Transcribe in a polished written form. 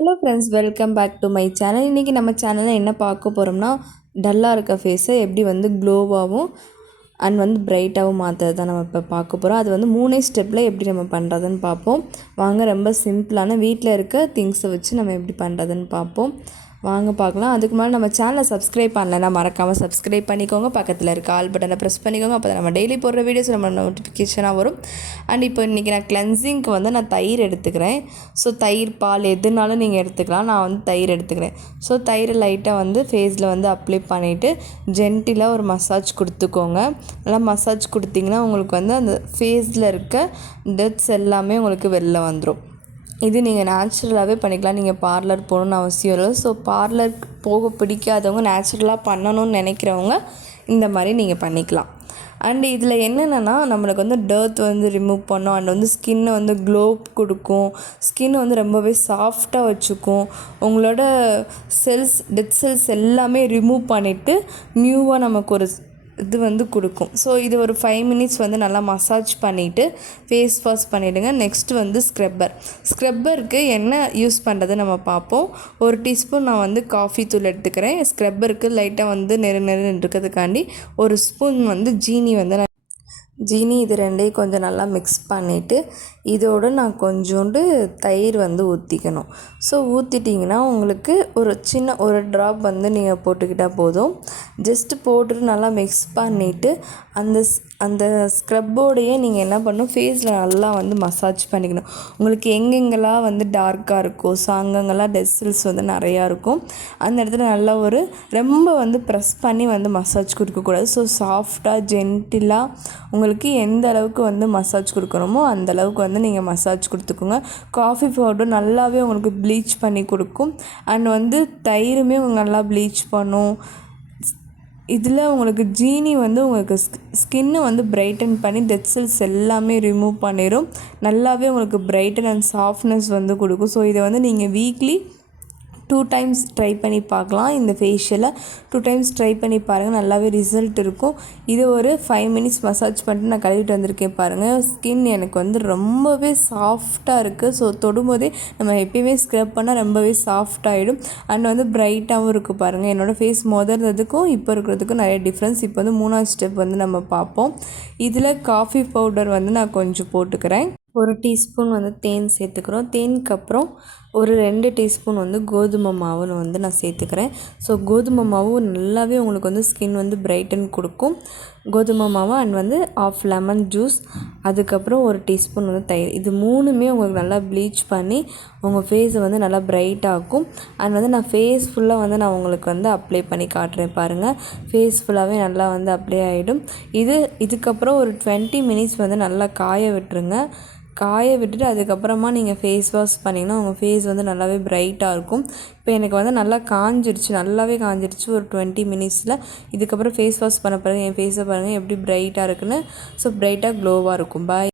Hello friends, welcome back to my channel. இன்றைக்கி நம்ம சேனலில் என்ன பார்க்க போகிறோம்னா, டல்லாக இருக்க ஃபேஸை எப்படி க்ளோவாகவும் அண்ட் பிரைட்டாகவும் மாற்றுறது தான் நம்ம இப்போ பார்க்க போகிறோம். அது 3 ஸ்டெப்பில் எப்படி நம்ம பண்ணுறதுன்னு பார்ப்போம். வாங்க, ரொம்ப சிம்பிளான வீட்டில் இருக்க திங்ஸை வச்சு நம்ம எப்படி பண்ணுறதுன்னு பார்ப்போம். வாங்க பார்க்கலாம். அதுக்கு முன்னாடி நம்ம சேனலை சப்ஸ்கிரைப் பண்ணலைன்னா மறக்காமல் சப்ஸ்கிரைப் பண்ணிக்கோங்க. பக்கத்தில் இருக்க ஆல் பட்டனை ப்ரெஸ் பண்ணிக்கோங்க. அப்போ தான் நம்ம டெய்லி போடுற வீடியோஸ் நம்ம நோட்டிஃபிகேஷனாக வரும். அண்ட் இப்போ இன்றைக்கி நான் கிளென்சிங்க்கு நான் தயிர் எடுத்துக்கிறேன். ஸோ தயிர், பால் எதுனாலும் நீங்கள் எடுத்துக்கலாம். நான் தயிர் எடுத்துக்கிறேன். ஸோ தயிர் லைட்டாக ஃபேஸில் அப்ளை பண்ணிவிட்டு ஜென்டிலாக ஒரு மசாஜ் கொடுத்துக்கோங்க. நல்லா மசாஜ் கொடுத்திங்கன்னா உங்களுக்கு அந்த ஃபேஸில் இருக்க டெட்ஸ் எல்லாமே உங்களுக்கு வெளில வந்துடும். இது நீங்கள் நேச்சுரலாகவே பண்ணிக்கலாம். நீங்கள் பார்லர் போகணுன்னு அவசியம் இல்லை. ஸோ பார்லருக்கு போக பிடிக்காதவங்க, நேச்சுரலாக பண்ணணும்னு நினைக்கிறவங்க இந்த மாதிரி நீங்கள் பண்ணிக்கலாம். அண்டு இதில் என்னென்னா, நம்மளுக்கு டர்த் ரிமூவ் பண்ணும். அண்ட் ஸ்கின்னை க்ளோ கொடுக்கும். ஸ்கின் ரொம்பவே சாஃப்டாக வச்சுக்கும். உங்களோட டெட் செல்ஸ் எல்லாமே ரிமூவ் பண்ணிவிட்டு நியூவாக நமக்கு ஒரு இது கொடுக்கும். ஸோ இது ஒரு 5 மினிட்ஸ் நல்லா மசாஜ் பண்ணிவிட்டு ஃபேஸ் வாஷ் பண்ணிவிடுங்க. நெக்ஸ்ட்டு ஸ்க்ரப்பருக்கு என்ன யூஸ் பண்ணுறது நம்ம பார்ப்போம். 1 டீஸ்பூன் நான் காஃபி தூள் எடுத்துக்கிறேன். ஸ்க்ரப்பருக்கு லைட்டாக நெரு இருக்கிறதுக்காண்டி 1 ஸ்பூன் ஜீனி ஜீனி இது ரெண்டையும் கொஞ்சம் நல்லா மிக்ஸ் பண்ணிவிட்டு இதோடு நான் கொஞ்சோண்டு தயிர் ஊற்றிக்கணும். ஸோ ஊற்றிட்டிங்கன்னா உங்களுக்கு ஒரு ட்ராப் நீங்கள் போட்டுக்கிட்டால் போதும். ஜஸ்ட்டு போட்டுட்டு நல்லா மிக்ஸ் பண்ணிவிட்டு அந்த ஸ்க்ரப்போடையே நீங்கள் என்ன பண்ணணும், ஃபேஸில் நல்லா மசாஜ் பண்ணிக்கணும். உங்களுக்கு எங்கெங்கெல்லாம் டார்க்காக இருக்கும், ஸோ அங்கங்கெல்லாம் டெட் செல்ஸ் நிறையா இருக்கும். அந்த இடத்துல நல்லா ரொம்ப ப்ரெஸ் பண்ணி மசாஜ் கொடுக்கக்கூடாது. ஸோ சாஃப்டாக ஜென்டிலாக உங்களுக்கு எந்த அளவுக்கு மசாஜ் கொடுக்கணுமோ அந்த அளவுக்கு நீங்கள் மசாஜ் கொடுத்துக்கோங்க. காஃபி பவுடர் நல்லாவே உங்களுக்கு ப்ளீச் பண்ணி கொடுக்கும். அண்ட் தயிருமே உங்களுக்கு நல்லா ப்ளீச் பண்ணும். இதில் உங்களுக்கு ஜீனி உங்களுக்கு ஸ்கின்னு பிரைட்டன் பண்ணி டெட் செல்ஸ் எல்லாமே ரிமூவ் பண்ணிடும். நல்லாவே உங்களுக்கு பிரைட்டன் அண்ட் சாஃப்ட்னஸ் கொடுக்கும். ஸோ இதை நீங்கள் வீக்லி 2 டைம்ஸ் ட்ரை பண்ணி பார்க்கலாம். இந்த ஃபேஷியலை 2 டைம்ஸ் ட்ரை பண்ணி பாருங்கள். நல்லாவே ரிசல்ட் இருக்கும். இது ஒரு 5 மினிட்ஸ் மசாஜ் பண்ணிட்டு நான் கழுவிட்டு வந்திருக்கேன் பாருங்கள். ஸ்கின் எனக்கு ரொம்பவே சாஃப்டாக இருக்குது. ஸோ தொடும்போதே நம்ம எப்பயுமே ஸ்க்ரப் பண்ணால் ரொம்பவே சாஃப்டாகிடும். அண்ட் பிரைட்டாகவும் இருக்குது பாருங்கள். என்னோடய ஃபேஸ் முதல்றதுக்கும் இப்போ இருக்கிறதுக்கும் நிறைய டிஃப்ரென்ஸ். இப்போ 3ஆவது ஸ்டெப் நம்ம பார்ப்போம். இதில் காஃபி பவுடர் நான் கொஞ்சம் போட்டுக்கிறேன். 1 டீஸ்பூன் தேன் சேர்த்துக்கிறோம். தேனுக்கு அப்புறம் ஒரு 2 டீஸ்பூன் கோதுமை மாவுன்னு நான் சேர்த்துக்கிறேன். ஸோ கோதுமை மாவு நல்லாவே உங்களுக்கு ஸ்கின் பிரைட்டன் கொடுக்கும். கோதுமை மாவு அண்ட் ஆஃப் லெமன் ஜூஸ், அதுக்கப்புறம் 1 டீஸ்பூன் தயிர். இது 3மே உங்களுக்கு நல்லா ப்ளீச் பண்ணி உங்கள் ஃபேஸை நல்லா பிரைட் ஆக்கும். அண்ட் நான் ஃபேஸ் ஃபுல்லாக நான் உங்களுக்கு அப்ளை பண்ணி காட்டுறேன் பாருங்கள். ஃபேஸ் ஃபுல்லாகவே நல்லா அப்ளை ஆகிடும். இதுக்கப்புறம் ஒரு 20 மினிட்ஸ் நல்லா காய விட்டுருங்க. காய விட்டுட்டு அதுக்கப்புறமா நீங்கள் ஃபேஸ் வாஷ் பண்ணிங்கன்னா உங்கள் ஃபேஸ் நல்லாவே பிரைட்டாக இருக்கும். இப்போ எனக்கு நல்லா நல்லாவே காஞ்சிடுச்சு ஒரு 20 மினிட்ஸில். இதுக்கப்புறம் ஃபேஸ் வாஷ் பண்ண பிறகு என் ஃபேஸை பாருங்கள் எப்படி பிரைட்டாக இருக்குன்னு. ஸோ பிரைட்டாக க்ளோவாக இருக்கும். பாய்.